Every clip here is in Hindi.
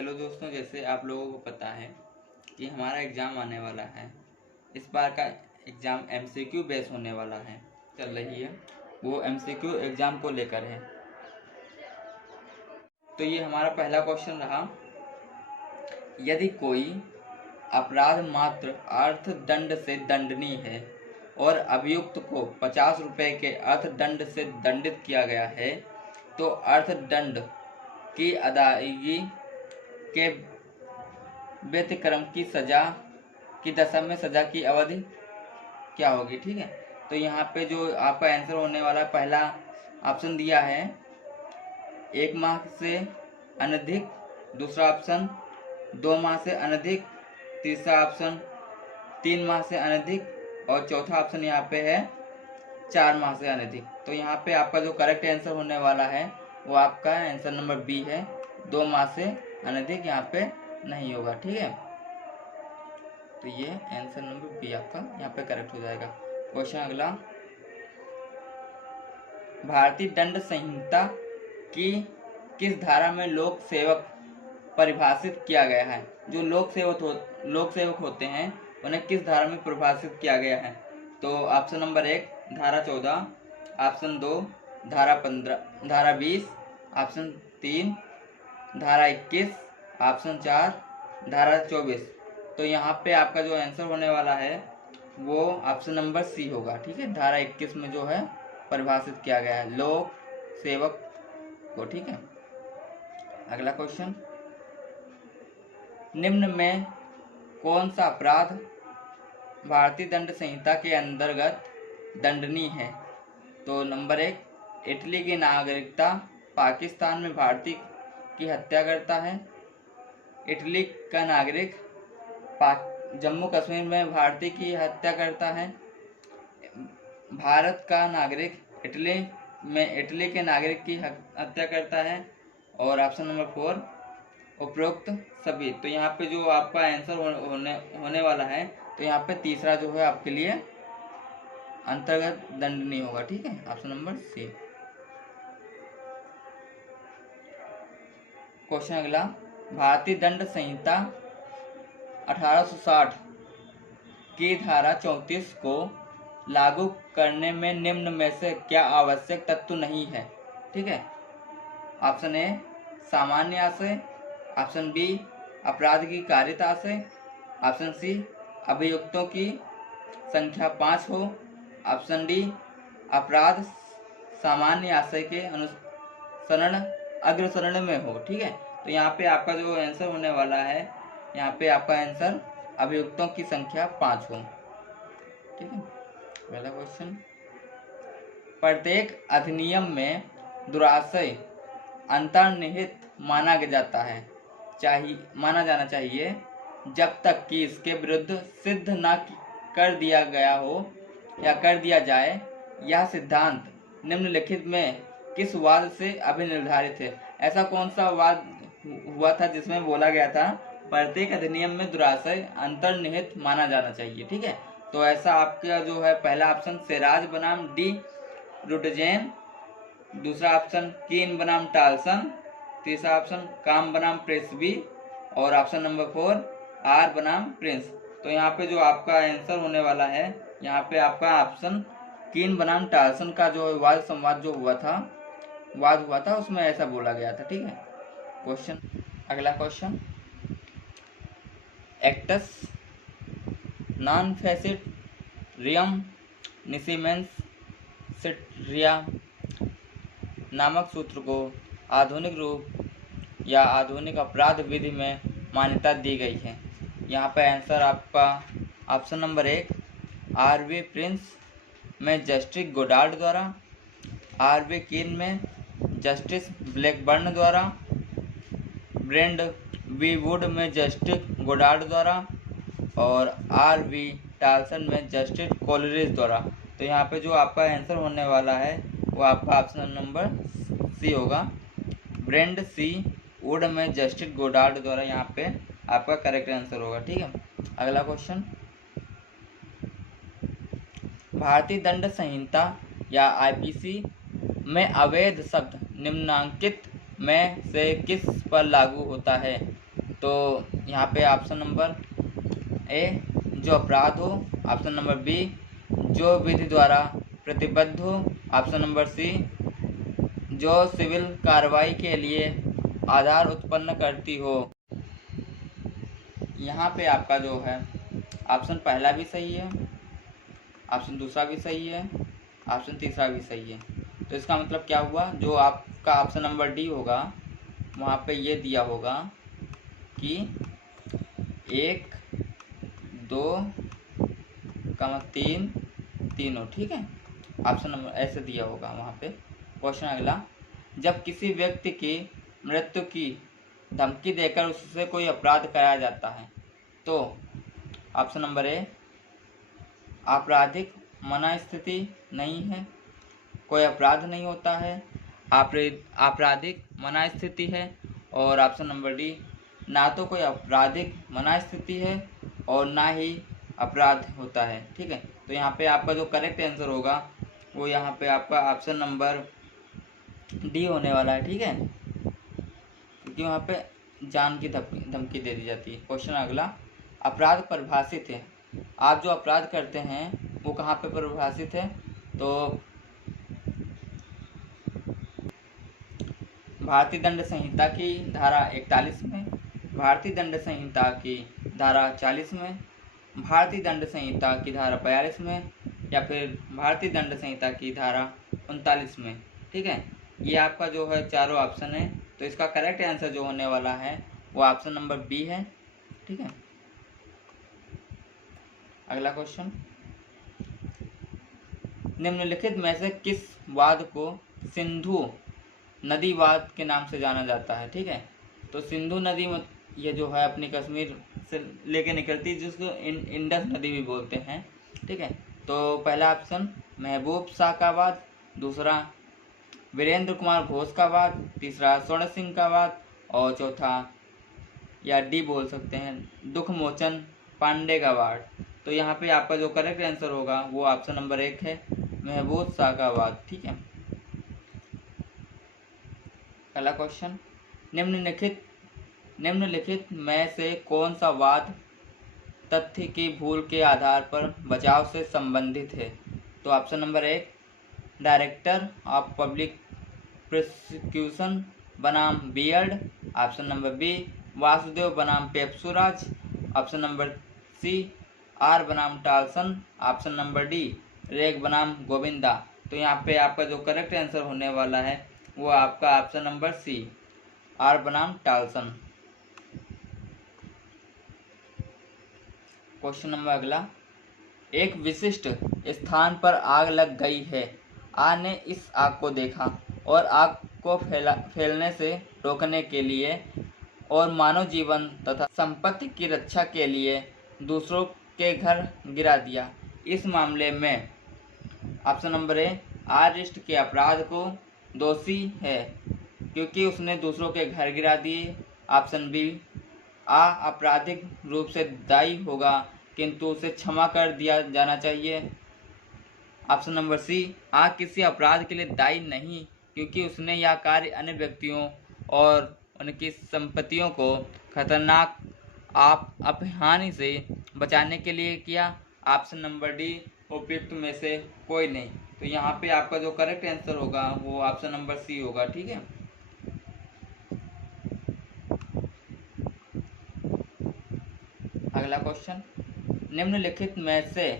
हेलो दोस्तों, जैसे आप लोगों को पता है कि हमारा एग्ज़ाम आने वाला है। इस बार का एग्ज़ाम एमसीक्यू बेस होने वाला है, चल रही है वो एमसीक्यू एग्ज़ाम को लेकर है। तो ये हमारा पहला क्वेश्चन रहा, यदि कोई अपराध मात्र अर्थदंड से दंडनीय है और अभियुक्त को 50 रुपये के अर्थदंड से दंडित किया गया है, तो अर्थदंड की अदायगी के व्यतिक्रम की सजा की दशा में सजा की अवधि क्या होगी। ठीक है, तो यहाँ पे जो आपका आंसर होने वाला पहला ऑप्शन दिया है 1 माह से अनधिक, दूसरा ऑप्शन 2 माह से अनधिक, तीसरा ऑप्शन 3 माह से अनधिक और चौथा ऑप्शन यहाँ पे है 4 माह से अनधिक। तो यहाँ पे आपका जो करेक्ट आंसर होने वाला है वो आपका आंसर नंबर बी है, 2 माह से अनधिक यहाँ पे नहीं होगा। ठीक है, तो ये आंसर नंबर बी आपका यहाँ पे करेक्ट हो जाएगा। क्वेश्चन अगला, भारतीय दंड संहिता की किस धारा में लोक सेवक परिभाषित किया गया है। जो लोक सेवक होते हैं उन्हें किस धारा में परिभाषित किया गया है। तो ऑप्शन नंबर 1 धारा 14, ऑप्शन 2 धारा 15, धारा 20, ऑप्शन 3 धारा 21, ऑप्शन 4 धारा 24। तो यहाँ पे आपका जो आंसर होने वाला है वो ऑप्शन नंबर सी होगा। ठीक है, धारा 21 में जो है परिभाषित किया गया है लोक सेवक को। ठीक है, अगला क्वेश्चन, निम्न में कौन सा अपराध भारतीय दंड संहिता के अंतर्गत दंडनीय है। तो नंबर 1 इटली की नागरिकता पाकिस्तान में भारतीय की हत्या करता है। इटली का नागरिक जम्मू कश्मीर में भारतीय की हत्या करता है। भारत का नागरिक इटली के नागरिक की हत्या करता है। और ऑप्शन नंबर 4 उपरोक्त सभी। तो यहाँ पे जो आपका आंसर होने वाला है, तो यहाँ पे तीसरा जो है आपके लिए अंतर्गत दंडनीय होगा। ठीक है, ऑप्शन नंबर सी। क्वेश्चन अगला, भारतीय दंड संहिता 1860 की धारा 34 को लागू करने में निम्न में से क्या आवश्यक तत्व नहीं है। ठीक है, ऑप्शन ए सामान्य आशय, ऑप्शन बी अपराध की कारित आशय, ऑप्शन सी अभियुक्तों की संख्या 5 हो, ऑप्शन डी अपराध सामान्य आशय के अनुसरण अग्रसरण में हो। ठीक है, तो यहाँ पे आपका जो आंसर होने वाला है, यहाँ पे आपका आंसर अभियुक्तों की संख्या 5 हो। ठीक है, पहला क्वेश्चन, प्रत्येक अधिनियम में दुराशय अंतर्निहित माना जाना चाहिए जब तक कि इसके विरुद्ध सिद्ध न कर दिया गया हो या कर दिया जाए। यह सिद्धांत निम्नलिखित में किस वाद से अभिनिर्धारित है। ऐसा कौन सा वाद हुआ था जिसमें बोला गया था प्रत्येक अधिनियम में दुराशय अंतर्निहित माना जाना चाहिए। ठीक है, तो ऐसा आपका जो है पहला ऑप्शन सिराज बनाम डी रुडजेन, दूसरा ऑप्शन कीन बनाम टालसन, तीसरा ऑप्शन काम बनाम प्रेसबी और ऑप्शन नंबर 4 आर बनाम प्रिंस। तो यहाँ पे जो आपका आंसर होने वाला है, यहाँ पे आपका ऑप्शन कीन बनाम टालसन का जो वाद संवाद जो हुआ था उसमें ऐसा बोला गया था। ठीक है, क्वेश्चन अगला क्वेश्चन, एक्टस नॉन फेसिट रियम निसीमेंस सिट्रिया नामक सूत्र को आधुनिक रूप या आधुनिक अपराध विधि में मान्यता दी गई है। यहाँ पर आंसर आपका ऑप्शन नंबर 1 आर.वी. प्रिंस में जस्टिस गोडार्ड द्वारा, आर.वी. कीन में जस्टिस ब्लैकबर्न द्वारा, ब्रेंड वी वुड में जस्टिस गोडार्ड द्वारा और आर.वी. टालसन में जस्टिस कोलरिज द्वारा। तो यहाँ पे जो आपका आंसर होने वाला है वो आपका ऑप्शन नंबर सी होगा, ब्रेंड सी वुड में जस्टिस गोडार्ड द्वारा यहाँ पे आपका करेक्ट आंसर होगा। ठीक है, अगला क्वेश्चन, भारतीय दंड संहिता या आईपीसी में अवैध शब्द निम्नांकित में से किस पर लागू होता है। तो यहाँ पे ऑप्शन नंबर ए जो अपराध हो, ऑप्शन नंबर बी जो विधि द्वारा प्रतिबद्ध हो, ऑप्शन नंबर सी जो सिविल कार्रवाई के लिए आधार उत्पन्न करती हो। यहाँ पे आपका जो है ऑप्शन पहला भी सही है, ऑप्शन दूसरा भी सही है, ऑप्शन तीसरा भी सही है। तो इसका मतलब क्या हुआ, जो आपका ऑप्शन नंबर डी होगा वहाँ पे ये दिया होगा कि 1 2 3 तीनों, ठीक है, ऑप्शन नंबर ऐसे दिया होगा वहाँ पे। क्वेश्चन अगला, जब किसी व्यक्ति की मृत्यु की धमकी देकर उससे कोई अपराध कराया जाता है तो ऑप्शन नंबर ए आपराधिक मना स्थिति नहीं है, कोई अपराध नहीं होता है, आपराधिक मना स्थिति है, और ऑप्शन नंबर डी ना तो कोई आपराधिक मना स्थिति है और ना ही अपराध होता है। ठीक है, तो यहाँ पे आपका जो करेक्ट आंसर होगा वो यहाँ पे आपका ऑप्शन नंबर डी होने वाला है। ठीक है, क्योंकि वहाँ पे जान की धमकी दे दी जाती है। क्वेश्चन अगला, अपराध परिभाषित है, आप जो अपराध करते हैं वो कहाँ पे परिभाषित है, तो भारतीय दंड संहिता की धारा 41 में, भारतीय दंड संहिता की धारा 40 में, भारतीय दंड संहिता की धारा 42 में, या फिर भारतीय दंड संहिता की धारा 39 में। ठीक है, ये आपका जो है चारों ऑप्शन है, तो इसका करेक्ट आंसर जो होने वाला है वो ऑप्शन नंबर बी है। ठीक है, अगला क्वेश्चन, निम्नलिखित में से किस वाद को सिंधु नदी वाद के नाम से जाना जाता है। ठीक है, तो सिंधु नदी ये जो है अपनी कश्मीर से लेके निकलती है, जिसको इंडस नदी भी बोलते हैं। ठीक है, तो पहला ऑप्शन महबूब शाह का वाद, दूसरा वीरेंद्र कुमार घोष का वाद, तीसरा स्वर्ण सिंह का वाद, और चौथा या डी बोल सकते हैं दुख मोचन पांडे का वाद। तो यहाँ पे आपका जो करेक्ट आंसर होगा वो ऑप्शन नंबर 1 है, महबूब शाह का वाद। ठीक है, अगला क्वेश्चन, निम्नलिखित में से कौन सा वाद तथ्य की भूल के आधार पर बचाव से संबंधित है, तो option number 1 director of public prosecution बनाम Beard, option number B Vasudev बनाम पेप्सुराज, ऑप्शन नंबर सी आर बनाम टालसन, ऑप्शन नंबर डी रेग बनाम गोविंदा। तो यहाँ पे आपका जो करेक्ट आंसर होने वाला है वो आपका ऑप्शन नंबर सी आर बनाम टालसन। क्वेश्चन नंबर अगला, एक विशिष्ट स्थान पर आग लग गई है, आ ने इस आग को देखा और आग को फैलने से रोकने के लिए और मानव जीवन तथा संपत्ति की रक्षा के लिए दूसरों के घर गिरा दिया। इस मामले में ऑप्शन नंबर ए अरेस्ट के अपराध को दोषी है क्योंकि उसने दूसरों के घर गिरा दिए, ऑप्शन बी आपराधिक रूप से दायी होगा किंतु उसे क्षमा कर दिया जाना चाहिए, ऑप्शन नंबर सी किसी अपराध के लिए दायी नहीं क्योंकि उसने यह कार्य अन्य व्यक्तियों और उनकी संपत्तियों को खतरनाक अपहानि से बचाने के लिए किया, ऑप्शन नंबर डी उपयुक्त में से कोई नहीं। तो यहाँ पे आपका जो करेक्ट आंसर होगा वो ऑप्शन नंबर सी होगा। ठीक है, अगला क्वेश्चन, निम्नलिखित में से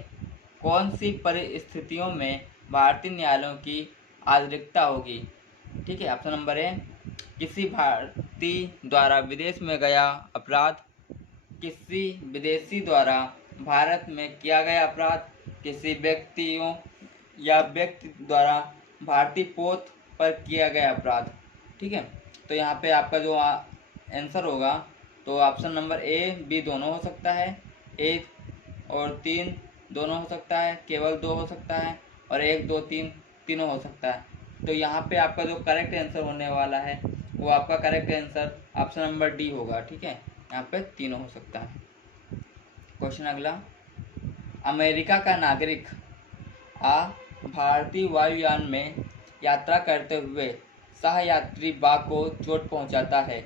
कौन सी परिस्थितियों में भारतीय न्यायालयों की आधिकारिकता होगी। ठीक है, ऑप्शन नंबर ए किसी भारतीय द्वारा विदेश में गया अपराध, किसी विदेशी द्वारा भारत में किया गया अपराध, किसी व्यक्तियों या व्यक्ति द्वारा भारतीय पोत पर किया गया अपराध। ठीक है, तो यहाँ पे आपका जो आंसर होगा तो ऑप्शन नंबर ए बी दोनों हो सकता है, ए और 3 दोनों हो सकता है, केवल 2 हो सकता है, और 1 2 3 तीनों हो सकता है। तो यहाँ पे आपका जो करेक्ट आंसर होने वाला है वो आपका correct answer option number D होगा। ठीक है, यहाँ पे तीनों हो सकता है। क्वेश्चन अगला, अमेरिका का नागरिक भारतीय वायुयान में यात्रा करते हुए सह यात्री बा को चोट पहुंचाता है,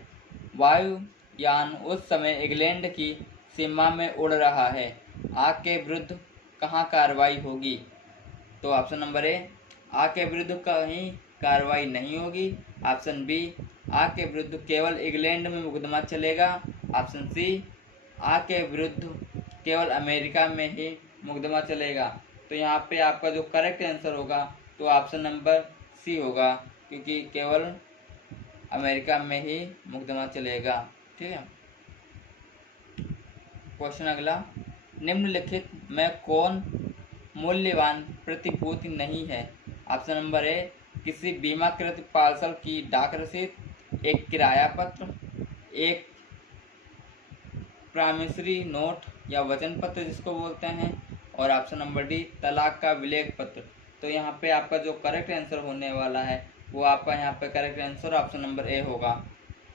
वायु यान उस समय इंग्लैंड की सीमा में उड़ रहा है। आग के विरुद्ध कहाँ कार्रवाई होगी? तो ऑप्शन नंबर ए, आग के विरुद्ध कहीं कार्रवाई नहीं होगी। ऑप्शन बी, आग के विरुद्ध केवल इंग्लैंड में मुकदमा चलेगा। ऑप्शन सी, आग के विरुद्ध केवल अमेरिका में ही मुकदमा चलेगा। तो यहाँ पे आपका जो करेक्ट आंसर होगा तो ऑप्शन नंबर सी होगा, क्योंकि केवल अमेरिका में ही मुकदमा चलेगा। ठीक है। क्वेश्चन अगला, निम्नलिखित में कौन मूल्यवान प्रतिभूति नहीं है? ऑप्शन नंबर ए, किसी बीमाकृत पार्सल की डाक रसीद, एक किराया पत्र, एक प्रामिसरी नोट या वचन पत्र जिसको बोलते हैं, और ऑप्शन नंबर डी, तलाक का विलेख पत्र। तो यहाँ पे आपका जो करेक्ट आंसर होने वाला है वो आपका यहाँ पे करेक्ट आंसर ऑप्शन नंबर ए होगा।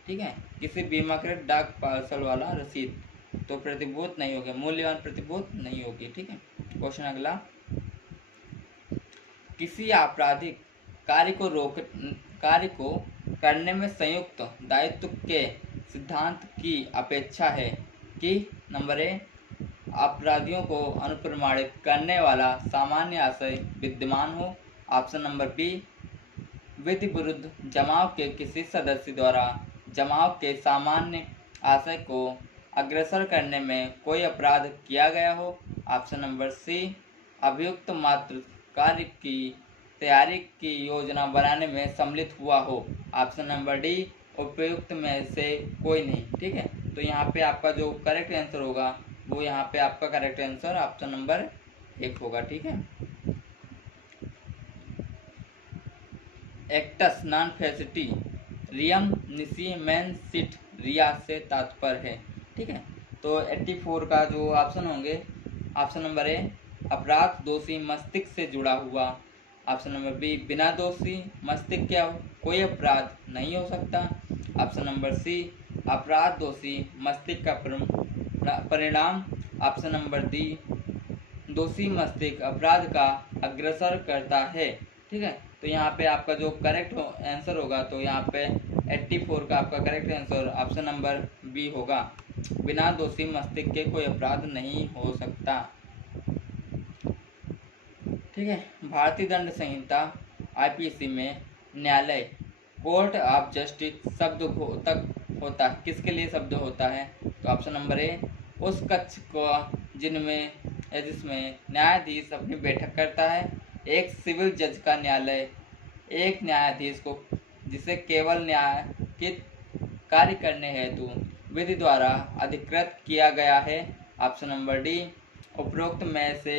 ठीक है, किसी बीमाकृत डाक पार्सल वाला रसीद, तो प्रतिभूत नहीं होगी, मूल्यवान प्रतिभूत नहीं होगी। ठीक है। क्वेश्चन अगला, किसी आपराधिक कार्य को करने में संयुक्त दायित्व के सिद्धांत की अपेक्षा है कि नंबर ए, अपराधियों को अनुप्रमाणित करने वाला सामान्य आशय विद्यमान हो। ऑप्शन नंबर बी, विधि विरुद्ध जमाव के किसी सदस्य द्वारा जमाव के सामान्य आशय को अग्रसर करने में कोई अपराध किया गया हो। ऑप्शन नंबर सी, अभियुक्त मात्र कार्य की तैयारी की योजना बनाने में सम्मिलित हुआ हो। ऑप्शन नंबर डी, उपयुक्त में से कोई नहीं। ठीक है। तो यहाँ पे आपका जो करेक्ट आंसर होगा वो यहाँ पे आपका करेक्ट आंसर ऑप्शन नंबर 1 होगा। ठीक है। एक्टस नॉन फेसिटी रियम निसी मैन सिट रिया से तात्पर्य है। ठीक है। तो 84 का जो ऑप्शन होंगे, ऑप्शन नंबर ए, अपराध दोषी मस्तिष्क से जुड़ा हुआ। ऑप्शन नंबर बी, बिना दोषी मस्तिष्क क्या हो, कोई अपराध नहीं हो सकता। ऑप्शन नंबर सी, अपराध दोषी मस्तिष्क का परिणाम। ऑप्शन नंबर डी, दोषी मस्तिष्क अपराध का अग्रसर करता है। ठीक है। तो यहाँ पे आपका जो करेक्ट आंसर होगा तो यहाँ पे 84 का आपका correct answer option number B होगा, बिना दोषी मस्तिष्क के कोई अपराध नहीं हो सकता। ठीक है। भारतीय दंड संहिता आईपीसी में न्यायालय कोर्ट ऑफ जस्टिस शब्द तक होता है, किसके लिए शब्द होता है? तो ऑप्शन नंबर ए, उस कक्ष को जिसमें न्यायाधीश अपनी बैठक करता है। एक सिविल जज का न्यायालय एक न्यायाधीश को जिसे केवल न्यायिक कार्य करने हेतु विधि द्वारा अधिकृत किया गया है। ऑप्शन नंबर डी, उपरोक्त में से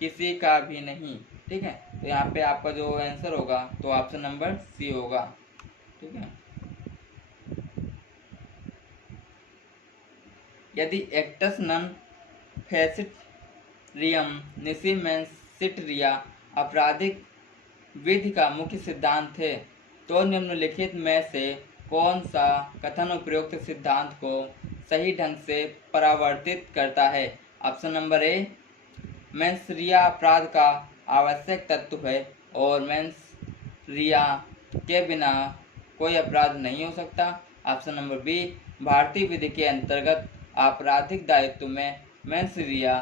किसी का भी नहीं। ठीक है। तो यहाँ पे आपका जो आंसर होगा तो ऑप्शन नंबर सी होगा। ठीक है। यदि acts non face it रियम निसी man seat रिया आपराधिक विधि का मुख्य सिद्धांत है तो निम्नलिखित में से कौन सा कथन उपरोक्त सिद्धांत को सही ढंग से परावर्तित करता है? ऑप्शन नंबर ए, मेंस रिया अपराध का आवश्यक तत्व है और मेंस रिया के बिना कोई अपराध नहीं हो सकता। ऑप्शन नंबर बी, भारतीय विधि के अंतर्गत आपराधिक दायित्व में मेंस रिया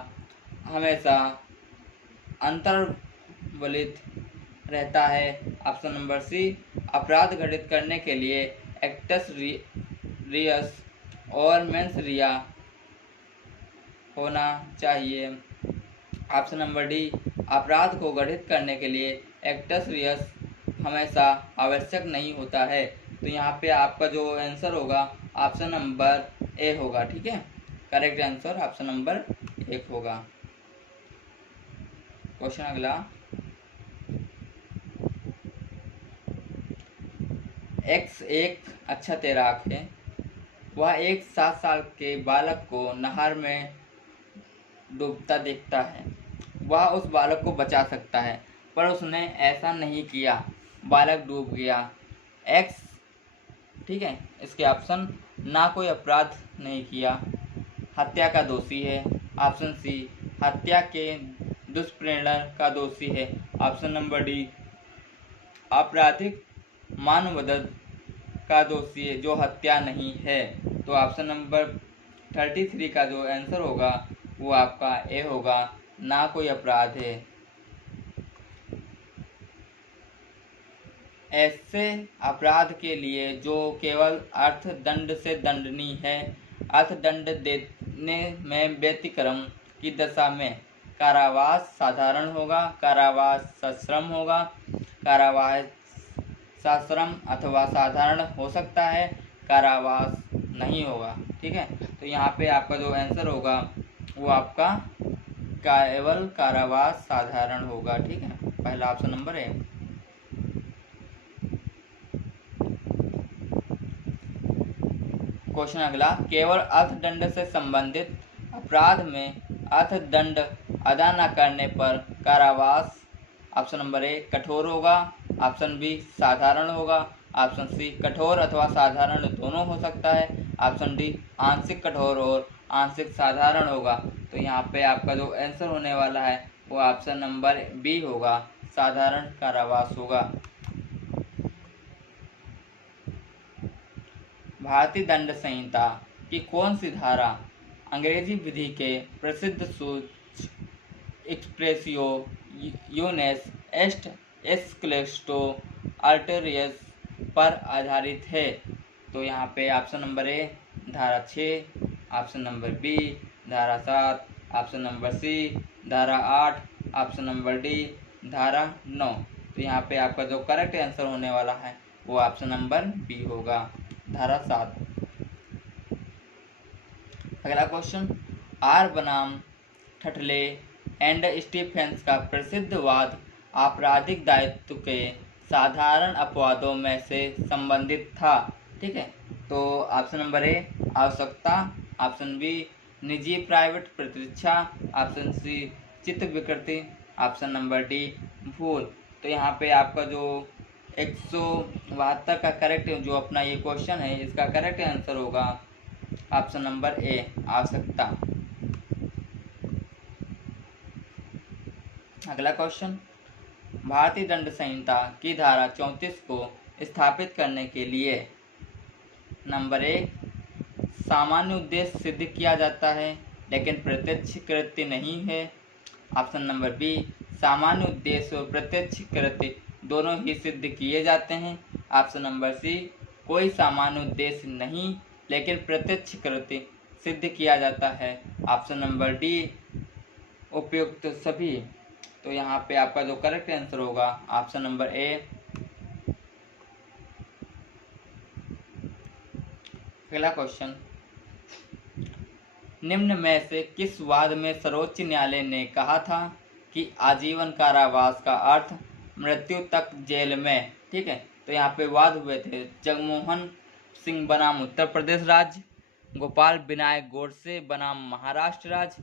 हमेशा अंतर्वलित रहता है। ऑप्शन नंबर सी, अपराध घटित करने के लिए एक्टस रियस और मेंस रिया होना चाहिए। ऑप्शन नंबर डी, अपराध को घटित करने के लिए एक्टस रियस हमेशा आवश्यक नहीं होता है। तो यहाँ पे आपका जो आंसर होगा ऑप्शन नंबर ए होगा। ठीक है। करेक्ट आंसर ऑप्शन नंबर 1 होगा। क्वेश्चन अगला, एक्स एक अच्छा तैराक है। वह एक 7 साल के बालक को नहर में डूबता देखता है। वह उस बालक को बचा सकता है पर उसने ऐसा नहीं किया, बालक डूब गया। एक्स, ठीक है, इसके ऑप्शन, ना कोई अपराध नहीं किया, हत्या का दोषी है। ऑप्शन सी, हत्या के दुष्प्रेरण का दोषी है। ऑप्शन नंबर डी, आपराधिक मानवदत्त का दोषी है जो हत्या नहीं है। तो ऑप्शन नंबर 33 का जो आंसर होगा वो आपका ए होगा, ना कोई अपराध है। ऐसे अपराध के लिए जो केवल अर्थदंड से दंडनीय है, अर्थदंड देने में व्यतिक्रम की दशा में कारावास साधारण होगा, कारावास सश्रम होगा, कारावास सश्रम अथवा साधारण हो सकता है, कारावास नहीं होगा। ठीक है, तो यहाँ पे आपका जो आंसर होगा वो आपका केवल कारावास साधारण होगा। ठीक है, पहला ऑप्शन नंबर है। क्वेश्चन अगला, केवल अर्थदंड से संबंधित अपराध में अर्थदंड अदा न करने पर कारावास ऑप्शन नंबर ए कठोर होगा, ऑप्शन बी साधारण होगा, ऑप्शन सी कठोर अथवा साधारण दोनों हो सकता है, ऑप्शन डी आंशिक कठोर और आंशिक साधारण होगा। तो यहाँ पे आपका जो आंसर होने वाला है वो ऑप्शन नंबर बी होगा, साधारण कारावास होगा। भारतीय दंड संहिता की कौन सी धारा अंग्रेजी विधि के प्रसिद्ध सूत्र एक्सप्रेसियो यूनेस एस्ट एस्क्लेस्टो अल्टेरियस पर आधारित है? तो यहाँ पे ऑप्शन नंबर ए धारा 6, ऑप्शन नंबर बी धारा 7, ऑप्शन नंबर सी धारा 8, ऑप्शन नंबर डी धारा 9। तो यहाँ पे आपका जो करेक्ट आंसर होने वाला है वो ऑप्शन नंबर बी होगा, धारा 7। अगला क्वेश्चन, आर बनाम ठटले एंड स्टीफेंस का प्रसिद्ध वाद आपराधिक दायित्व के साधारण अपवादों में से संबंधित था। ठीक है, तो ऑप्शन नंबर ए आवश्यकता, ऑप्शन बी निजी प्राइवेट प्रतीक्षा, ऑप्शन सी चित्त विकृति, ऑप्शन नंबर डी भूल। तो यहाँ पे आपका जो 172 का करेक्ट जो अपना ये क्वेश्चन है इसका करेक्ट आंसर होगा ऑप्शन नंबर ए आवश्यकता। अगला क्वेश्चन, भारतीय दंड संहिता की धारा 34 को स्थापित करने के लिए नंबर 1 सामान्य उद्देश्य सिद्ध किया जाता है लेकिन प्रत्यक्ष कृत्य नहीं है, ऑप्शन नंबर बी सामान्य उद्देश्य और प्रत्यक्ष कृत्य दोनों ही सिद्ध किए जाते हैं, ऑप्शन नंबर सी कोई सामान्य उद्देश्य नहीं लेकिन प्रत्यक्ष कृत्य सिद्ध किया जाता है, ऑप्शन नंबर डी उपयुक्त सभी। तो यहाँ पे आपका जो करेक्ट आंसर होगा ऑप्शन नंबर ए। अगला क्वेश्चन, निम्न में से किस वाद में सर्वोच्च न्यायालय ने कहा था कि आजीवन कारावास का अर्थ मृत्यु तक जेल में? ठीक है, तो यहाँ पे वाद हुए थे जगमोहन सिंह बनाम उत्तर प्रदेश राज्य, गोपाल विनायक गोडसे बनाम महाराष्ट्र राज्य,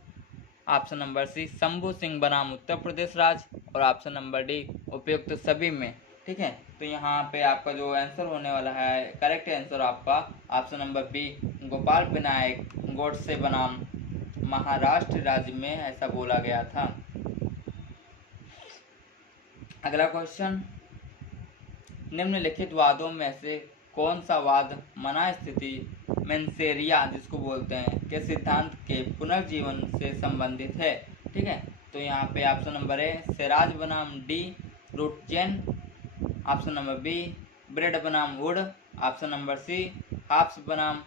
option number C Shambhu Singh बनाम उत्तर प्रदेश राज्य, और ऑप्शन नंबर डी उपयुक्त सभी में। ठीक है, तो यहाँ पे आपका जो आंसर होने वाला है करेक्ट आंसर आपका option number B Gopal Vinayak Godse बनाम महाराष्ट्र राज्य में ऐसा बोला गया था। अगला क्वेश्चन, निम्नलिखित वादों में से कौन सा वाद मना स्थिति मेंसेरिया जिसको बोलते हैं के सिद्धांत के पुनर्जीवन से संबंधित है? ठीक है, तो यहाँ पे ऑप्शन नंबर ए सेराज बनाम डी रूटजेन, ऑप्शन नंबर बी ब्रेड बनाम वुड, ऑप्शन नंबर सी हाफ्स बनाम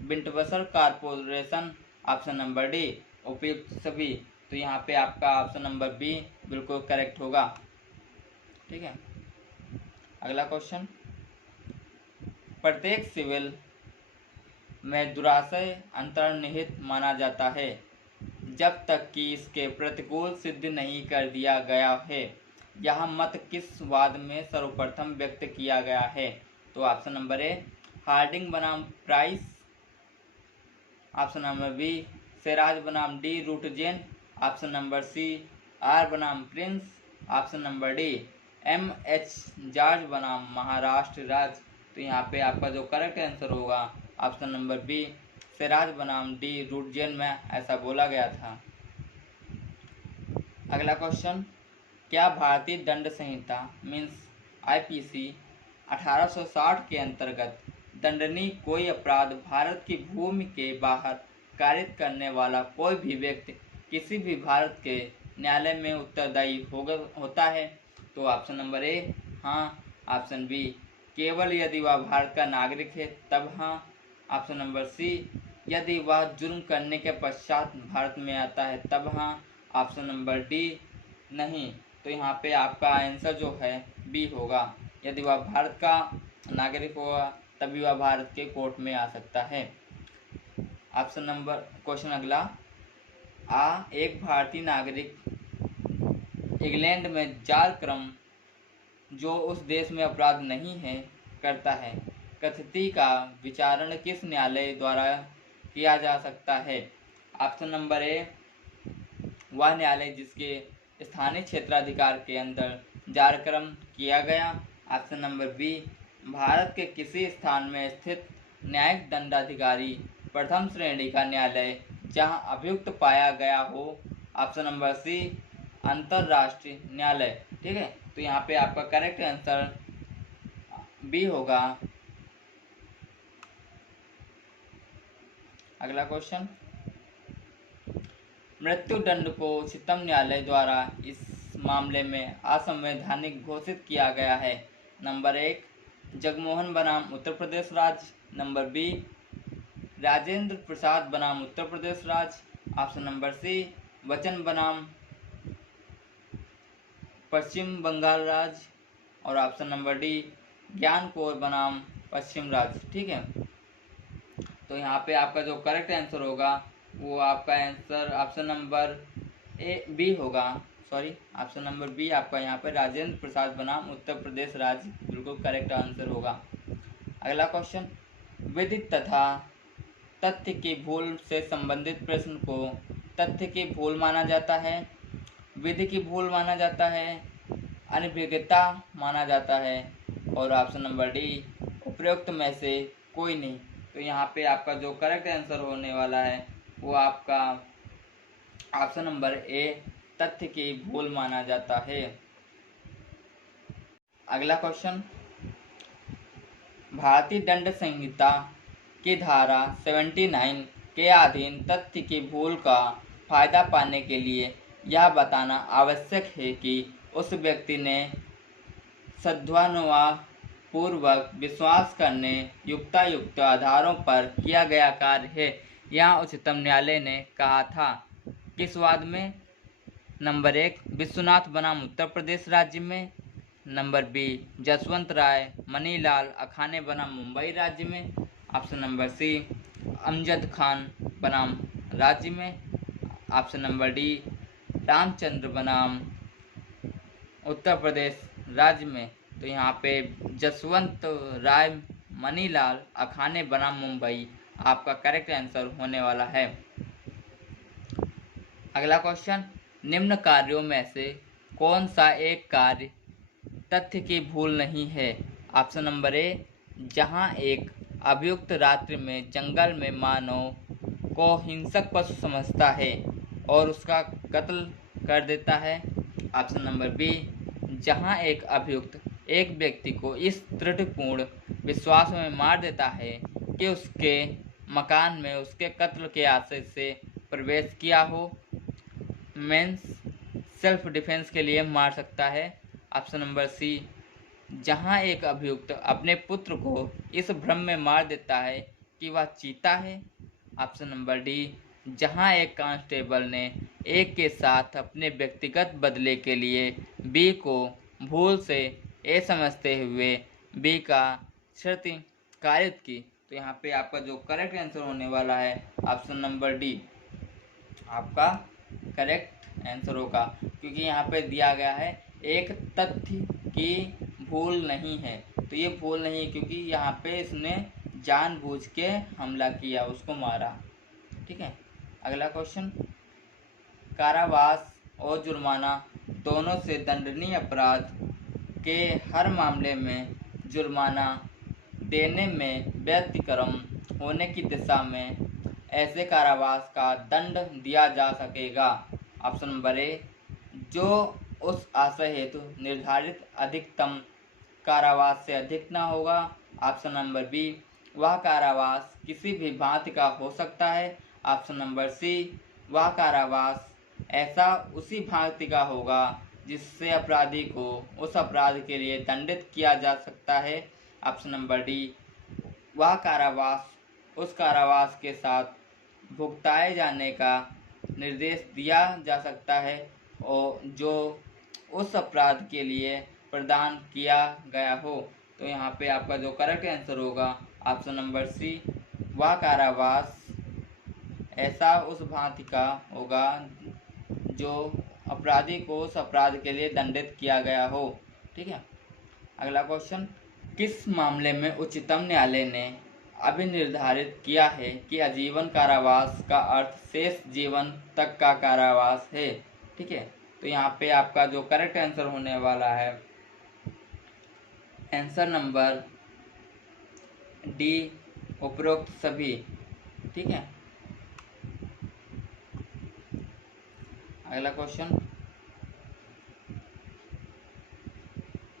बिंटवसर कारपोरेशन, ऑप्शन नंबर डी उपयुक्त सभी। तो यहाँ पे आपका ऑप्शन नंबर बी बिल्कुल करेक्ट होगा। ठीक है, अगला क्वेश्चन, प्रत्येक सिविल में दुराशय अंतर्निहित माना जाता है जब तक कि इसके प्रतिकूल सिद्ध नहीं कर दिया गया है। यह मत किस वाद में सर्वप्रथम व्यक्त किया गया है? तो ऑप्शन नंबर ए हार्डिंग बनाम प्राइस, ऑप्शन नंबर बी सेराज बनाम डी रूटजेन, ऑप्शन नंबर सी आर बनाम Prince, option number D M H. George बनाम महाराष्ट्र राज्य। तो यहाँ पे आपका जो करेक्ट आंसर होगा ऑप्शन नंबर बी सेराज बनाम डी रूटजेन में ऐसा बोला गया था। अगला क्वेश्चन, क्या भारतीय दंड संहिता मीन्स आईपीसी 1860 के अंतर्गत दंडनीय कोई अपराध भारत की भूमि के बाहर कारित करने वाला कोई भी व्यक्ति किसी भी भारत के न्यायालय में उत्तरदायी होता है। तो ऑप्शन नंबर ए हाँ। ऑप्शन बी केवल यदि वह भारत का नागरिक है तब हाँ। ऑप्शन नंबर सी यदि वह जुर्म करने के पश्चात भारत में आता है तब हाँ। ऑप्शन नंबर डी नहीं। तो यहाँ पे आपका आंसर जो है बी होगा, यदि वह भारत का नागरिक होगा तभी वह भारत के कोर्ट में आ सकता है। ऑप्शन नंबर क्वेश्चन अगला, एक भारतीय नागरिक इंग्लैंड में जाल क्रम जो उस देश में अपराध नहीं है करता है, कथिति का विचारण किस न्यायालय द्वारा किया जा सकता है। ऑप्शन नंबर ए वह न्यायालय जिसके स्थानीय क्षेत्राधिकार के अंदर जालक्रम किया गया। ऑप्शन नंबर बी भारत के किसी स्थान में स्थित न्यायिक दंडाधिकारी प्रथम श्रेणी का न्यायालय जहां अभियुक्त पाया गया हो। ऑप्शन नंबर सी अंतर्राष्ट्रीय न्यायालय। ठीक है, तो यहाँ पे आपका करेक्ट आंसर बी होगा। अगला क्वेश्चन, मृत्यु दंड को उच्चतम न्यायालय द्वारा इस मामले में असंवैधानिक घोषित किया गया है। नंबर 1 जगमोहन बनाम उत्तर प्रदेश राज्य। नंबर बी राजेंद्र प्रसाद बनाम उत्तर प्रदेश राज्य। ऑप्शन नंबर सी बच्चन बनाम पश्चिम बंगाल राज्य। और ऑप्शन नंबर डी ज्ञान कौर बनाम पश्चिम राज्य। ठीक है, तो यहाँ पे आपका जो करेक्ट आंसर होगा वो आपका answer option number A B होगा। सॉरी, ऑप्शन नंबर बी आपका यहाँ पे राजेंद्र प्रसाद बनाम उत्तर प्रदेश राज्य बिल्कुल करेक्ट आंसर होगा। अगला क्वेश्चन, विधि तथा तथ्य की भूल से संबंधित प्रश्न को तथ्य की भूल माना जाता है, विधि की भूल माना जाता है, अनभिज्ञता माना जाता है, और ऑप्शन नंबर डी उपरोक्त में से कोई नहीं। तो यहाँ पे आपका जो करेक्ट आंसर होने वाला है वो आपका ऑप्शन नंबर ए तथ्य की भूल माना जाता है। अगला क्वेश्चन, भारतीय दंड संहिता की धारा 79 के अधीन तथ्य की भूल का फायदा पाने के लिए यह बताना आवश्यक है कि उस व्यक्ति ने सद्भावना पूर्वक विश्वास करने युक्तायुक्त आधारों पर किया गया कार्य है। यहाँ उच्चतम न्यायालय ने कहा था किस वाद में। नंबर 1 विश्वनाथ बनाम उत्तर प्रदेश राज्य में। नंबर बी जसवंत राय मनीलाल अखाने बनाम मुंबई राज्य में। Option number C Amjad Khan बनाम राज्य में। ऑप्शन नंबर डी रामचंद्र बनाम उत्तर प्रदेश राज्य में। तो यहाँ पे जसवंत राय मनीलाल अखाने बनाम मुंबई आपका करेक्ट आंसर होने वाला है। अगला क्वेश्चन, निम्न कार्यों में से कौन सा एक कार्य तथ्य की भूल नहीं है। ऑप्शन नंबर ए जहां एक अभियुक्त रात्रि में जंगल में मानव को हिंसक पशु समझता है और उसका कत्ल कर देता है। ऑप्शन नंबर बी जहां एक अभियुक्त एक व्यक्ति को इस दृढ़पूर्ण विश्वास में मार देता है कि उसके मकान में उसके कत्ल के आशय से प्रवेश किया हो, मीन्स सेल्फ डिफेंस के लिए मार सकता है। ऑप्शन नंबर सी जहां एक अभियुक्त अपने पुत्र को इस भ्रम में मार देता है कि वह चीता है। ऑप्शन नंबर डी जहां एक कांस्टेबल ने ए के साथ अपने व्यक्तिगत बदले के लिए बी को भूल से ए समझते हुए बी का शर्त कारित की। तो यहाँ पे आपका जो करेक्ट आंसर होने वाला है ऑप्शन नंबर डी आपका करेक्ट आंसर होगा, क्योंकि यहाँ पे दिया गया है एक तथ्य की भूल नहीं है। तो ये भूल नहीं क्योंकि यहाँ पे इसने जानबूझ के हमला किया, उसको मारा। ठीक है, अगला क्वेश्चन, कारावास और जुर्माना दोनों से दंडनीय अपराध के हर मामले में जुर्माना देने में व्यतिक्रम होने की दिशा में ऐसे कारावास का दंड दिया जा सकेगा। ऑप्शन नंबर ए जो उस आशय हेतु निर्धारित अधिकतम कारावास से अधिक न होगा। ऑप्शन नंबर बी वह कारावास किसी भी भांति का हो सकता है। ऑप्शन नंबर सी, वह कारावास ऐसा उसी भांति का होगा जिससे अपराधी को उस अपराध के लिए दंडित किया जा सकता है। ऑप्शन नंबर डी, वह कारावास उस कारावास के साथ भुगताए जाने का निर्देश दिया जा सकता है और जो उस अपराध के लिए प्रदान किया गया हो। तो यहाँ पे आपका जो करेक्ट आंसर होगा ऑप्शन नंबर सी, वह कारावास ऐसा उस भांति का होगा जो अपराधी को उस अपराध के लिए दंडित किया गया हो। ठीक है। अगला क्वेश्चन, किस मामले में उच्चतम न्यायालय ने अभी निर्धारित किया है कि आजीवन कारावास का अर्थ शेष जीवन तक का कारावास है। ठीक है। तो यहाँ पे आपका जो करेक्ट आंसर होने वाला है आंसर नंबर डी, उपरोक्त सभी। ठीक है। अगला क्वेश्चन,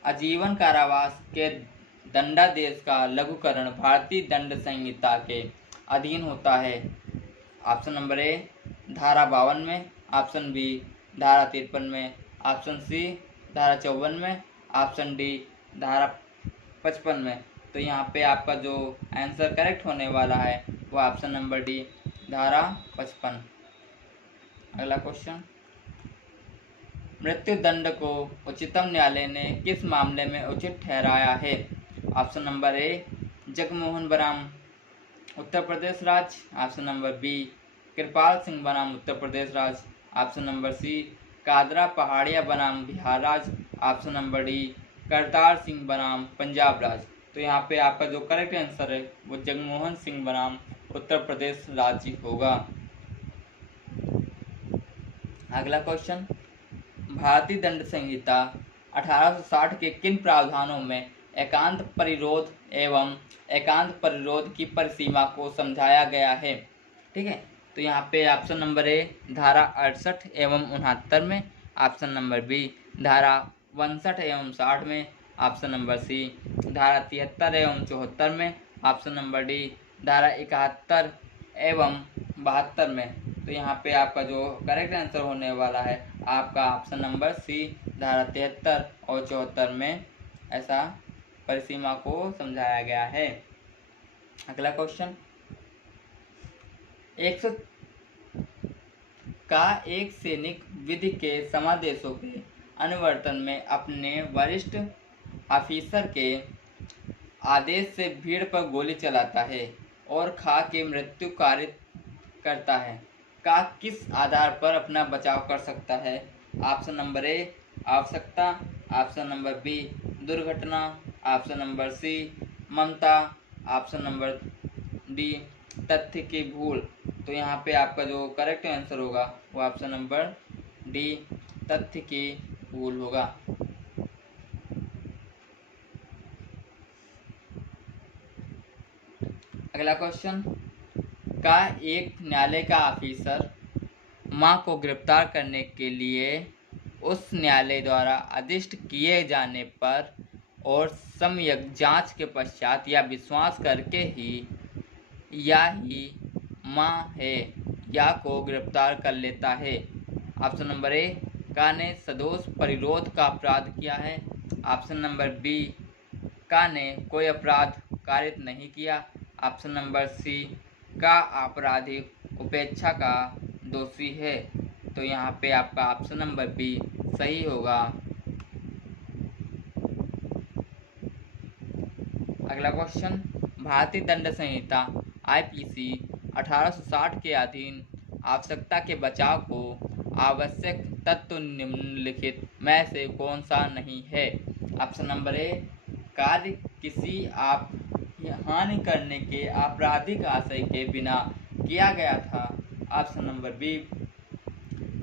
आजीवन कारावास के दंडादेश का लघुकरण भारतीय दंड संहिता के अधीन होता है। ऑप्शन नंबर ए, धारा 52 में, ऑप्शन बी, धारा 53 में, ऑप्शन सी, धारा 54 में, ऑप्शन डी, धारा 55 में। तो यहाँ पे आपका जो आंसर करेक्ट होने वाला है वो ऑप्शन नंबर डी, धारा 55। अगला क्वेश्चन, मृत्यु दंड को उच्चतम न्यायालय ने किस मामले में उचित ठहराया है। ऑप्शन नंबर ए, जगमोहन बनाम उत्तर प्रदेश राज्य, ऑप्शन नंबर बी, कृपाल सिंह बनाम उत्तर प्रदेश राज्य, ऑप्शन नंबर सी, कादरा पहाड़िया बनाम बिहार राज्य, option number D, Kartar Singh बनाम पंजाब राज्य। तो यहाँ पे आपका जो करेक्ट आंसर है वो जगमोहन सिंह बनाम उत्तर प्रदेश राज्य होगा। अगला क्वेश्चन, भारतीय दंड संहिता 1860 के किन प्रावधानों में एकांत परिरोध एवं एकांत परिरोध की परिसीमा को समझाया गया है। ठीक है। तो यहाँ पे ऑप्शन नंबर ए, धारा 68 एवं 69 में, ऑप्शन नंबर बी, धारा 62 एवं 60 में, ऑप्शन नंबर सी, धारा 73 एवं 74 में, ऑप्शन नंबर डी, धारा 71 एवं 72 में। तो यहाँ पे आपका जो करेक्ट आंसर होने वाला है आपका ऑप्शन नंबर सी, धारा 73 और 74 में ऐसा परिसीमा को समझाया गया है। अगला क्वेश्चन, 100 का एक सैनिक विधि के समादेशों के अनुवर्तन में अपने वरिष्ठ ऑफिसर के आदेश से भीड़ पर गोली चलाता है और खा के मृत्यु कारित करता है, का किस आधार पर अपना बचाव कर सकता है। ऑप्शन नंबर ए, आवश्यकता, ऑप्शन नंबर बी, दुर्घटना, ऑप्शन नंबर सी, ममता, ऑप्शन नंबर डी, तथ्य की भूल। तो यहाँ पे आपका जो करेक्ट आंसर होगा वो ऑप्शन नंबर डी, तथ्य की भूल होगा। अगला क्वेश्चन, का एक न्यायालय का ऑफिसर मां को गिरफ्तार करने के लिए उस न्यायालय द्वारा आदिष्ट किए जाने पर और सम्यक जांच के पश्चात या विश्वास करके ही मां है या को गिरफ्तार कर लेता है। ऑप्शन नंबर ए, का ने सदोष परिरोध का अपराध किया है, ऑप्शन नंबर बी, का ने कोई अपराध कारित नहीं किया, ऑप्शन नंबर सी, का आपराधिक उपेक्षा का दोषी है। तो यहाँ पे आपका ऑप्शन नंबर बी सही होगा। अगला क्वेश्चन, भारतीय दंड संहिता आईपीसी 1860 के अधीन आवश्यकता के बचाव को आवश्यक तत्व निम्नलिखित में से कौन सा नहीं है। ऑप्शन नंबर ए, कार्य किसी आप हानि करने के आपराधिक आशय के बिना किया गया था, ऑप्शन नंबर बी,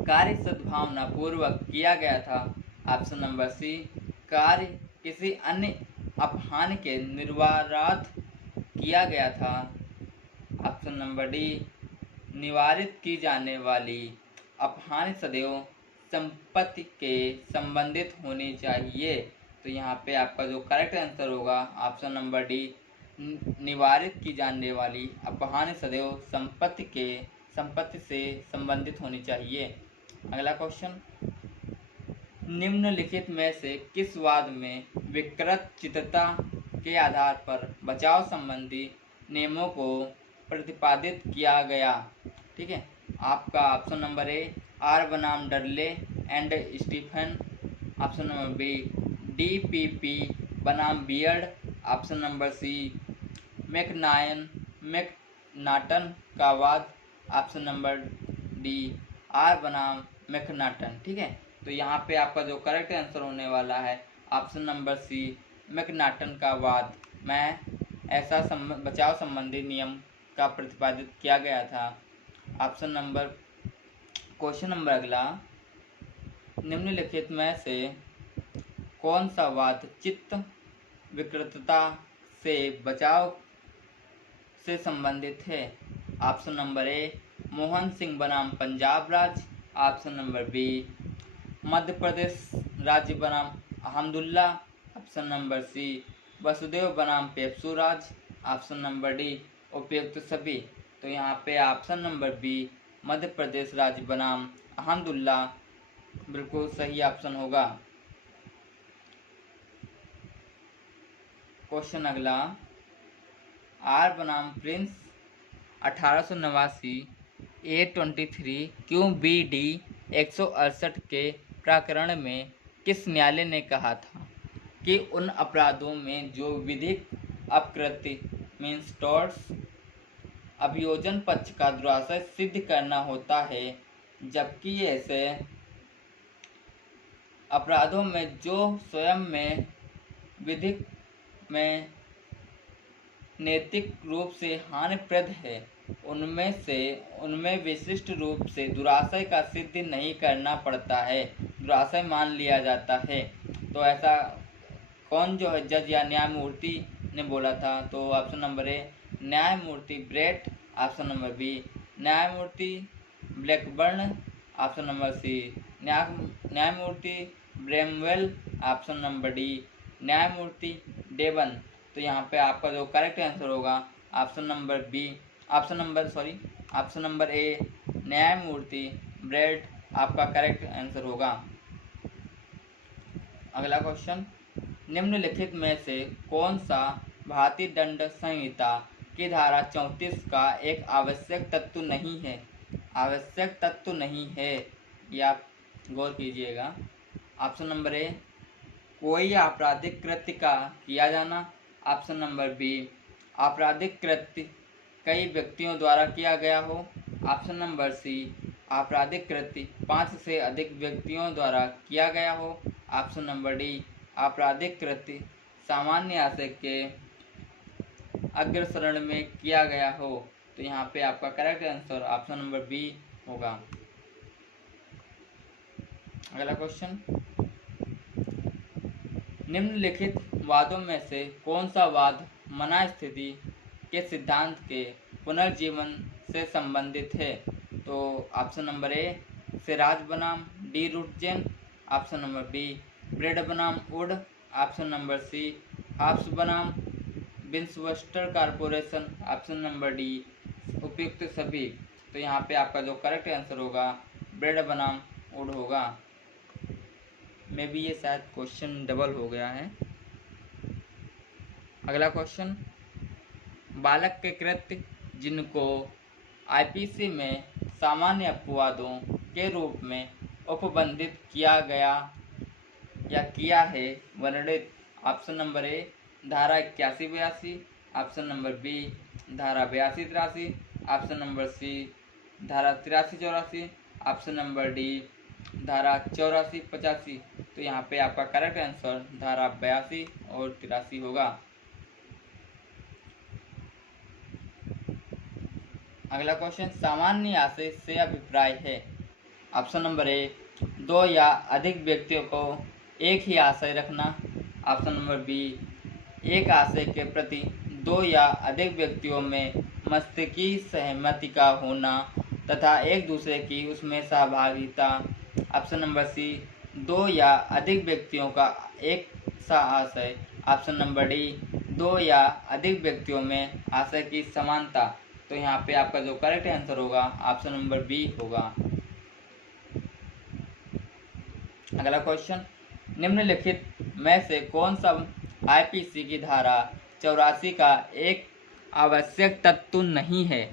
कार्य सद्भावना पूर्वक किया गया था, ऑप्शन नंबर सी, कार्य किसी अन्य अपहानि के निर्वारात किया गया था, ऑप्शन नंबर डी, निवारित की जाने वाली अपहानि सदैव संपत्ति के संबंधित होनी चाहिए। तो यहाँ पे आपका जो करेक्ट आंसर होगा ऑप्शन नंबर डी, निवारित की जाने वाली अपहानि सदैव संपत्ति से संबंधित होनी चाहिए। अगला क्वेश्चन, निम्नलिखित में से किस वाद में विकृत चित्तता के आधार पर बचाव संबंधी नियमों को प्रतिपादित किया गया? ठीक है, आपका ऑप्शन नंबर ए आर बनाम Dudley and Stephen, option number B DPP बनाम Beard, option number C McNaghten का वाद, ऑप्शन नंबर डी आर बनाम मैकनाटन। ठीक है, तो यहाँ पे आपका जो करेक्ट आंसर होने वाला है ऑप्शन नंबर सी मैकनाटन का वाद में ऐसा बचाव संबंधी नियम का प्रतिपादित किया गया था। ऑप्शन नंबर क्वेश्चन नंबर अगला, निम्नलिखित में से कौन सा वाद चित्त विकृतता से बचाव से संबंधित है? Option number A Mohan Singh बनाम पंजाब राज्य, option number B Madhya Pradesh राज्य बनाम Ahmadullah, option number C Vasudev बनाम पेप्सू राज, ऑप्शन नंबर डी उपयुक्त सभी। तो यहाँ पे option number B Madhya Pradesh राज्य बनाम अहमदुल्ला बिल्कुल सही ऑप्शन होगा। क्वेश्चन अगला, आर बनाम प्रिंस 1889 A23 QBD 168 के प्रकरण में किस न्यायालय ने कहा था कि उन अपराधों में जो विधिक अपकृत्य मीन्स टॉर्ट्स अभियोजन पक्ष का दुराशय सिद्ध करना होता है, जबकि ऐसे अपराधों में जो स्वयं में विधिक में नैतिक रूप से हानिप्रद है उनमें विशिष्ट रूप से दुराशय का सिद्ध नहीं करना पड़ता है, दुराशय मान लिया जाता है। तो ऐसा कौन जो है जज या न्यायमूर्ति ने बोला था? तो ऑप्शन नंबर ए न्यायमूर्ति ब्रेट, ऑप्शन नंबर बी न्यायमूर्ति ब्लैकबर्न, ऑप्शन नंबर सी न्यायमूर्ति ब्रेमवेल, ऑप्शन नंबर डी न्यायमूर्ति डेवन। तो यहाँ पे आपका जो करेक्ट आंसर होगा ऑप्शन नंबर ए न्यायमूर्ति ब्रेट आपका करेक्ट आंसर होगा। अगला क्वेश्चन, निम्नलिखित में से कौन सा भारतीय दंड संहिता की धारा 34 का एक आवश्यक तत्व नहीं है? आवश्यक तत्व नहीं है, ये आप गौर कीजिएगा। ऑप्शन नंबर ए कोई आपराधिक कृत्य का किया जाना, ऑप्शन नंबर बी आपराधिक कृत्य कई व्यक्तियों द्वारा किया गया हो, ऑप्शन नंबर सी आपराधिक कृत्य 5 से अधिक व्यक्तियों द्वारा किया गया हो, ऑप्शन नंबर डी आपराधिक कृत्य सामान्य आशय के अग्रसरण में किया गया हो। तो यहाँ पे आपका correct answer option number B होगा। अगला क्वेश्चन, निम्नलिखित वादों में से कौन सा वाद मना स्थिति के सिद्धांत के पुनर्जीवन से संबंधित है? तो ऑप्शन नंबर ए सिराज बनाम डी रुटजेन, ऑप्शन नंबर बी ब्रेड बनाम वुड, ऑप्शन नंबर सी हाफ्स बनाम विंसवर्स्टर कॉरपोरेशन, ऑप्शन नंबर डी उपयुक्त सभी। तो यहाँ पे आपका जो करेक्ट आंसर होगा ब्रेड बनाम वुड होगा। मे बी ये शायद क्वेश्चन डबल हो गया है। अगला क्वेश्चन, बालक के कृत्य जिनको आईपीसी में सामान्य अपवादों के रूप में उपबंधित किया गया या किया है वर्णित, ऑप्शन नंबर ए धारा 81-82, ऑप्शन नंबर बी धारा 82-83, ऑप्शन नंबर सी धारा 83-84, ऑप्शन नंबर डी धारा 84-85। तो यहाँ पे आपका करेक्ट आंसर धारा 82 और 83 होगा। अगला क्वेश्चन, सामान्य आशय से अभिप्राय है। ऑप्शन नंबर ए 2 या अधिक व्यक्तियों को एक ही आशय रखना, ऑप्शन नंबर बी एक आशय के प्रति 2 या अधिक व्यक्तियों में मस्तिष्की सहमति का होना तथा एक दूसरे की उसमें सहभागिता, ऑप्शन नंबर सी 2 या अधिक व्यक्तियों का एक सा आशय, ऑप्शन नंबर डी दो या अधिक व्यक्तियों में आशय की समानता। तो यहाँ पे आपका जो करेक्ट आंसर होगा ऑप्शन नंबर बी होगा। अगला क्वेश्चन, निम्नलिखित में से कौन सा आईपीसी की धारा 84 का एक आवश्यक तत्व नहीं है?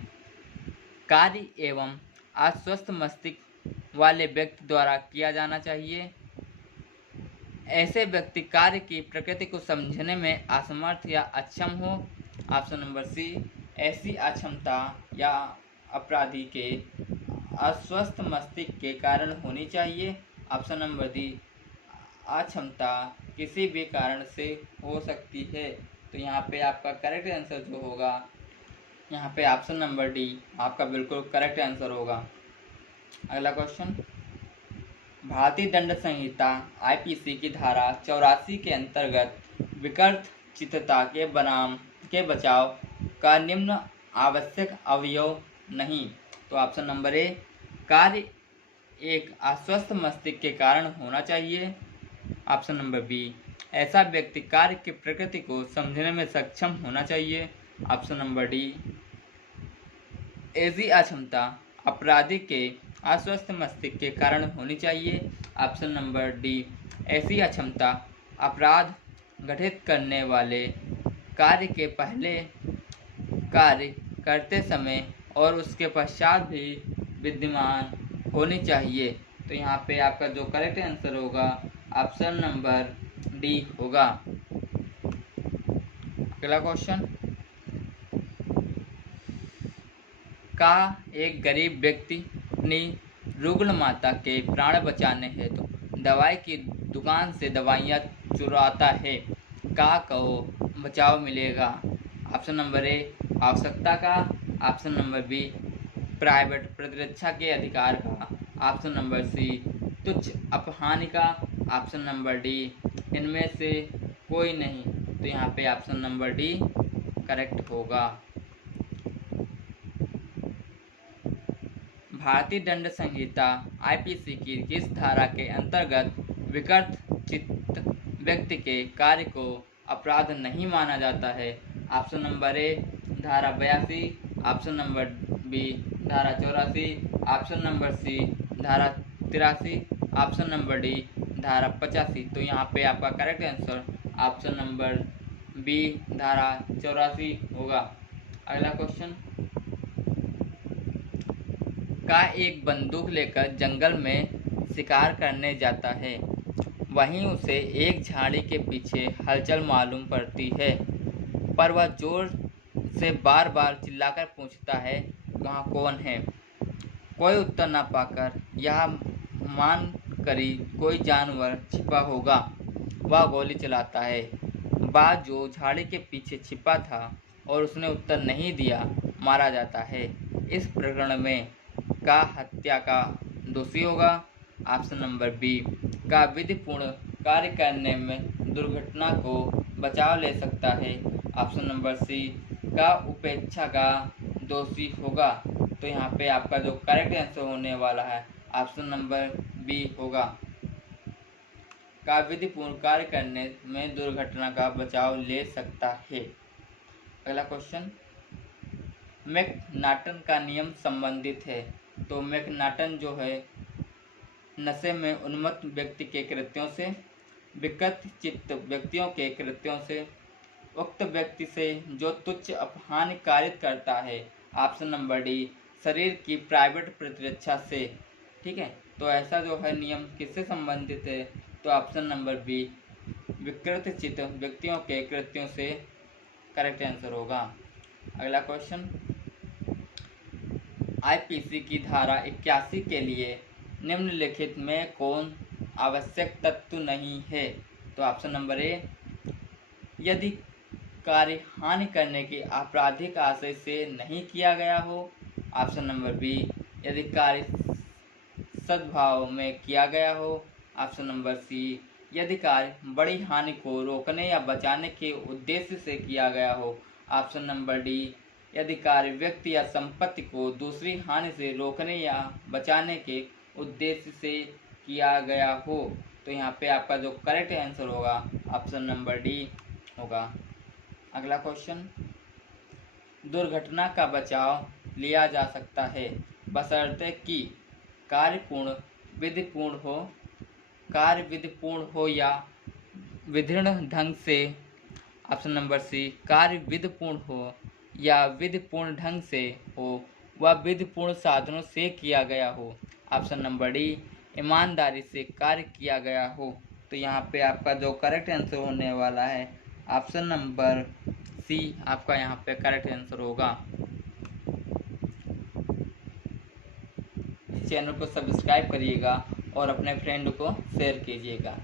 कार्य एवं अस्वस्थ मस्तिष्क वाले व्यक्ति द्वारा किया जाना चाहिए। ऐसे व्यक्ति कार्य की प्रकृति को समझने में असमर्थ या अक्षम हो। ऑप्शन नंबर सी, ऐसी अक्षमता या अपराधी के अस्वस्थ मस्तिष्क के कारण होनी चाहिए। ऑप्शन नंबर डी, अक्षमता किसी भी कारण से हो सकती है। तो यहाँ पे आपका करेक्ट आंसर जो होगा, यहाँ पे ऑप्शन नंबर डी आपका बिल्कुल करेक्ट आंसर होगा। अगला क्वेश्चन, भारतीय दंड संहिता आईपीसी की धारा 84 के अंतर्गत विकृत चित्तता के बनाम के बचाव का निम्न आवश्यक अवयव नहीं। तो ऑप्शन नंबर ए, कार्य एक अस्वस्थ मस्तिष्क के कारण होना चाहिए। ऑप्शन नंबर बी, ऐसा व्यक्ति कार्य की प्रकृति को समझने में सक्षम होना चाहिए। ऑप्शन नंबर डी, ऐसी अक्षमता अपराधी के अस्वस्थ मस्तिष्क के कारण होनी चाहिए। ऑप्शन नंबर डी, ऐसी अक्षमता अपराध गठित करने वाले कार्य के पहले कार्य करते समय और उसके पश्चात भी विद्यमान होनी चाहिए। तो यहाँ पे आपका जो करेक्ट आंसर होगा ऑप्शन नंबर डी होगा। अगला क्वेश्चन, का एक गरीब व्यक्ति अपनी रुग्ण माता के प्राण बचाने हेतु दवाई की दुकान से दवाइयाँ चुराता है, का को बचाव मिलेगा? ऑप्शन नंबर ए, आवश्यकता का। ऑप्शन नंबर बी, प्राइवेट प्रतिरक्षा के अधिकार का। ऑप्शन नंबर सी, तुच्छ अपहानि का। ऑप्शन नंबर डी, इनमें से कोई नहीं। तो यहाँ पे ऑप्शन नंबर डी करेक्ट होगा। भारतीय दंड संहिता आईपीसी की किस धारा के अंतर्गत विकृत चित्त व्यक्ति के कार्य को अपराध नहीं माना जाता है? ऑप्शन नंबर ए, धारा 82। ऑप्शन नंबर बी, धारा 84। ऑप्शन नंबर सी, धारा 83। ऑप्शन नंबर डी, धारा 85। तो यहाँ पे आपका correct answer option number B, धारा 84 होगा। अगला क्वेश्चन, का एक बंदूक लेकर जंगल में शिकार करने जाता है, वहीं उसे एक झाड़ी के पीछे हलचल मालूम पड़ती है, पर वह जोर से बार बार चिल्लाकर पूछता है वहाँ कौन है। कोई उत्तर न पाकर यह मान करी कोई जानवर छिपा होगा, वह गोली चलाता है। बाज जो झाड़ी के पीछे छिपा था और उसने उत्तर नहीं दिया, मारा जाता है। इस प्रकरण में का हत्या का दोषी होगा। ऑप्शन नंबर बी, का विधिपूर्ण कार्य करने में दुर्घटना को बचाव ले सकता है। ऑप्शन नंबर सी, का उपेक्षा का दोषी होगा। तो यहाँ पे आपका जो करेक्ट आंसर होने वाला है ऑप्शन नंबर बी होगा, का विधिपूर्ण कार्य करने में दुर्घटना का बचाव ले सकता है। अगला क्वेश्चन, मैकनाटन का नियम संबंधित है। तो मैकनाटन जो है नशे में उन्मत्त व्यक्ति के कृत्यों से, विकृत चित्त व्यक्तियों के कृत्यों से, उक्त व्यक्ति से जो तुच्छ अपहानि कारित करता है। ऑप्शन नंबर डी, शरीर की प्राइवेट प्रतिरक्षा से। ठीक है, तो ऐसा जो है नियम किससे संबंधित है? तो ऑप्शन नंबर बी, विकृत चित्त व्यक्तियों के कृत्यों से करेक्ट आंसर होगा। अगला क्वेश्चन, आईपीसी की धारा 81 के लिए निम्नलिखित में कौन आवश्यक तत्व नहीं है? तो ऑप्शन नंबर ए, यदि कार्य हानि करने की आपराधिक आशय से नहीं किया गया हो। ऑप्शन नंबर बी, यदि कार्य सद्भाव में किया गया हो। ऑप्शन नंबर सी, यदि कार्य बड़ी हानि को रोकने या बचाने के उद्देश्य से किया गया हो। ऑप्शन नंबर डी, यदि कार्य व्यक्ति या संपत्ति को दूसरी हानि से रोकने या बचाने के उद्देश्य से किया गया हो। तो यहाँ पे आपका जो करेक्ट आंसर होगा ऑप्शन नंबर डी होगा। अगला क्वेश्चन, दुर्घटना का बचाव लिया जा सकता है बशर्ते कि कार्य विधिपूर्ण हो या विधिर्ण ढंग से। ऑप्शन नंबर सी, कार्य विधिपूर्ण हो या विधिपूर्ण ढंग से हो व विधिपूर्ण साधनों से किया गया हो। ऑप्शन नंबर डी, ईमानदारी से कार्य किया गया हो। तो यहाँ पे आपका जो करेक्ट आंसर होने वाला है ऑप्शन नंबर सी आपका यहाँ पे करेक्ट आंसर होगा। इस चैनल को सब्सक्राइब करिएगा और अपने फ्रेंड को शेयर कीजिएगा।